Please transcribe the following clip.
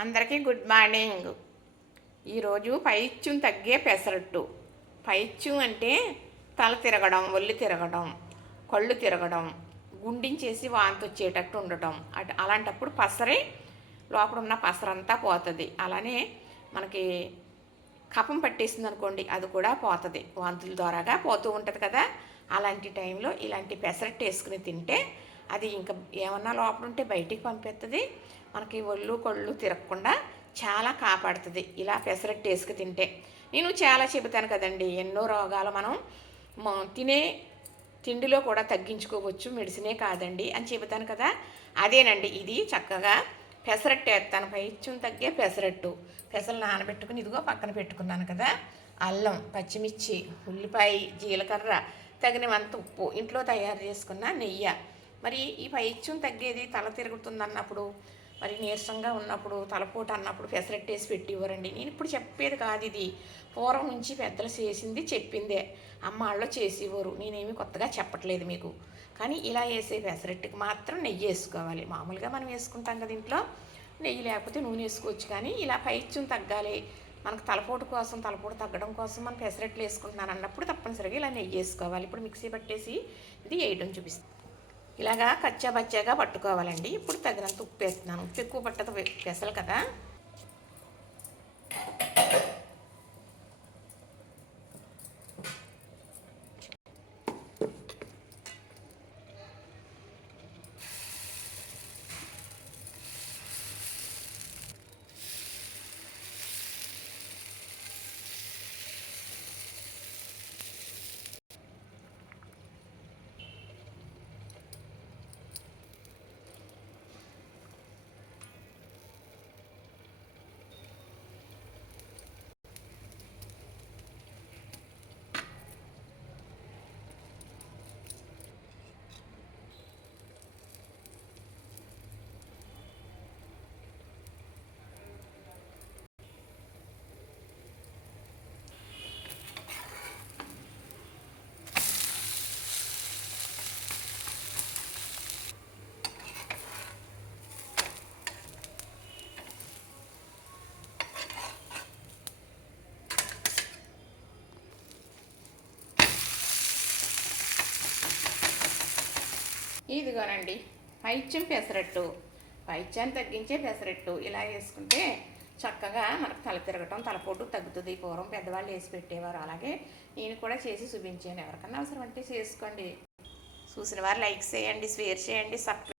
అందరికీ good morning. ఈరోజు పైత్యం తగ్గే పెసరట్టు. పైత్యం అంటే తల తిరగడం, ఒళ్ళు తిరగడం, కళ్ళు తిరగడం, గుండించేసి వాంతి వచ్చేటట్టు ఉండటం. అలాంటప్పుడు పసరే లోపల ఉన్న పసరంతా పోతుంది. అలానే మనకి కఫం పట్టేసింది అనుకోండి, అది కూడా పోతుంది. వాంతుల ద్వారాగా పోతూ ఉంటుంది కదా. అలాంటి టైంలో ఇలాంటి పెసరట్టు వేసుకుని తింటే అది ఇంకా ఏమన్నా లోపల ఉంటే బయటికి పంపేస్తుంది. మనకి ఒళ్ళు కళ్ళు తిరగకుండా చాలా కాపాడుతుంది ఇలా పెసరట్టు వేసుకు తింటే. నేను చాలా చెబుతాను కదండి, ఎన్నో రోగాలు మనం తినే తిండిలో కూడా తగ్గించుకోవచ్చు, మెడిసినే కాదండి అని చెబుతాను కదా. అదేనండి, ఇది చక్కగా పెసరట్టు వేస్తాను. పైత్యం తగ్గే పెసరట్టు. పెసలు నానబెట్టుకుని ఇదిగో పక్కన పెట్టుకున్నాను కదా. అల్లం, పచ్చిమిర్చి, ఉల్లిపాయ, జీలకర్ర, తగినంత ఉప్పు, ఇంట్లో తయారు చేసుకున్న నెయ్యి. మరి ఈ పైత్యం తగ్గేది తల తిరుగుతుంది అన్నప్పుడు, మరి నీరసంగా ఉన్నప్పుడు, తలపోటు అన్నప్పుడు పెసరట్టు వేసి పెట్టివ్వరండి. నేను ఇప్పుడు చెప్పేది కాదు, ఇది పూర్వం నుంచి పెద్దలు చేసింది చెప్పిందే. అమ్మ వాళ్ళు చేసేవారు, నేనేమి కొత్తగా చెప్పట్లేదు మీకు. కానీ ఇలా వేసే పెసరట్టుకి మాత్రం నెయ్యి వేసుకోవాలి. మామూలుగా మనం వేసుకుంటాం కదా ఇంట్లో, నెయ్యి లేకపోతే నూనె వేసుకోవచ్చు. కానీ ఇలా పైత్యం తగ్గాలి, మనకు తలపోటు కోసం, తలపోటు తగ్గడం కోసం మనం పెసరట్లు వేసుకుంటున్నాను అన్నప్పుడు తప్పనిసరిగా ఇలా నెయ్యి వేసుకోవాలి. ఇప్పుడు మిక్సీ పట్టేసి ఇది వేయడం చూపిస్తాను. ఇలాగా కచ్చా బచ్చాగా పట్టుకోవాలండి. ఇప్పుడు తగినంత ఉప్పు వేస్తున్నాను. ఉప్పు ఎక్కువ పట్టదు పెసలు కదా. ఇదిగోనండి పైత్యం పెసరట్టు. పైత్యాన్ని తగ్గించే పెసరట్టు ఇలా వేసుకుంటే చక్కగా మనకు తల తిరగటం, తలపోటు తగ్గుతుంది. పూర్వం పెద్దవాళ్ళు వేసి పెట్టేవారు. అలాగే నేను కూడా చేసి చూపించాను. ఎవరికన్నా అవసరం అంటే చేసుకోండి. చూసిన వారు లైక్ చేయండి, షేర్ చేయండి, సబ్స్క్రైబ్